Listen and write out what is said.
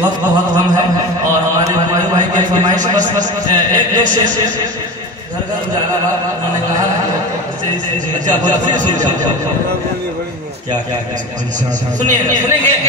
वक्त बहुत कम है और हमारे भाई की फरमाइश बस एक दो शेर घर घर उजाला उन्होंने कहा क्या सुनिए सुनेंगे।